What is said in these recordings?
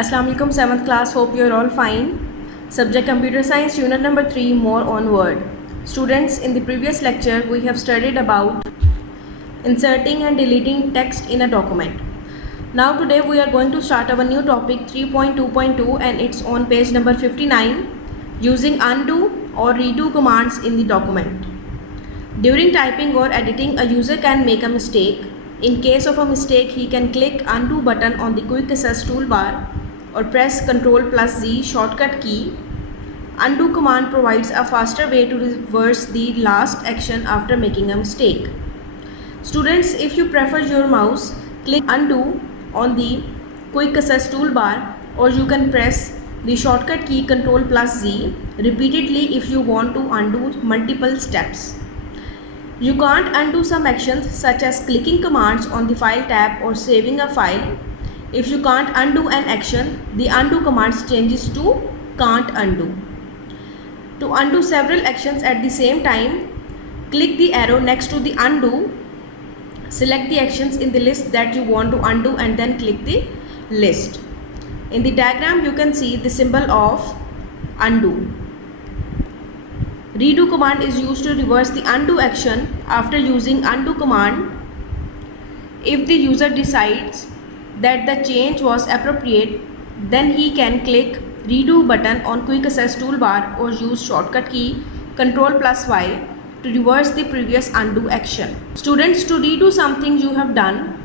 Assalamu alaikum, 7th class. Hope you are all fine. Subject Computer Science, Unit number 3, More on Word. Students, in the previous lecture, we have studied about inserting and deleting text in a document. Now today we are going to start our new topic 3.2.2 and it's on page number 59, using undo or redo commands in the document. During typing or editing, a user can make a mistake. In case of a mistake, he can click undo button on the quick access toolbar or press Ctrl+Z shortcut key. Undo command provides a faster way to reverse the last action after making a mistake. Students, if you prefer your mouse, click undo on the quick access toolbar, or you can press the shortcut key Ctrl+Z repeatedly if you want to undo multiple steps. You can't undo some actions such as clicking commands on the file tab or saving a file. If you can't undo an action, the undo commands changes to can't undo. To undo several actions at the same time, click the arrow next to the undo, select the actions in the list that you want to undo and then click the list. In the diagram, you can see the symbol of undo. Redo command is used to reverse the undo action after using undo command. If the user decides that the change was appropriate, then he can click redo button on quick access toolbar or use shortcut key Ctrl+Y to reverse the previous undo action. Students, to redo something you have done,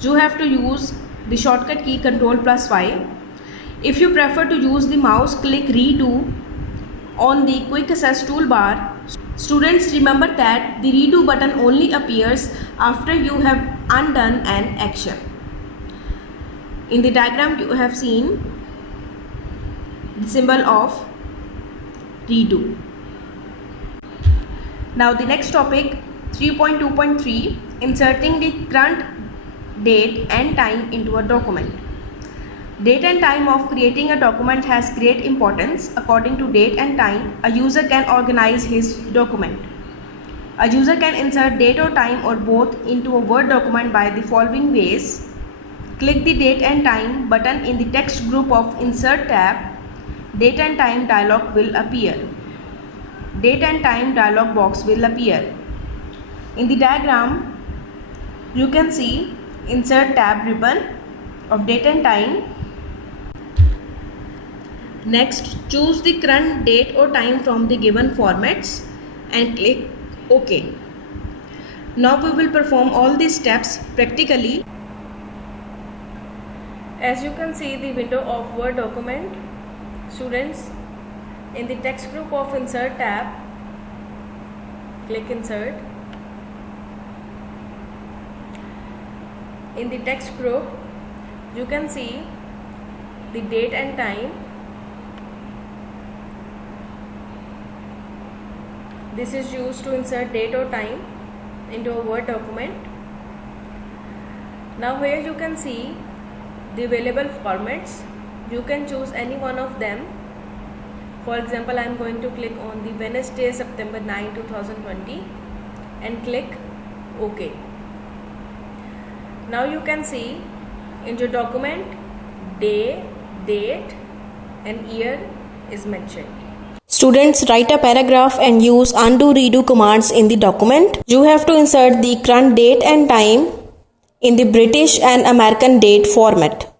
you have to use the shortcut key Ctrl+Y. If you prefer to use the mouse, click redo on the quick access toolbar. Students, remember that the redo button only appears after you have undone an action. In the diagram, you have seen the symbol of redo. Now the next topic, 3.2.3, inserting the current date and time into a document. Date and time of creating a document has great importance. According to date and time, a user can organize his document. A user can insert date or time or both into a Word document by the following ways. Click the date and time button in the text group of Insert tab. Date and time dialog will appear. Date and time dialog box will appear. In the diagram, you can see Insert tab ribbon of date and time. Next, choose the current date or time from the given formats and click OK. Now we will perform all these steps practically. As you can see the window of Word document, students, in the text group of Insert tab, click Insert. In the text group, you can see the date and time. This is used to insert date or time into a Word document. Now here you can see the available formats. You can choose any one of them. For example, I am going to click on the Wednesday, September 9, 2020 and click OK. Now you can see in your document day, date and year is mentioned. Students, write a paragraph and use undo redo commands in the document. You have to insert the current date and time in the British and American date format.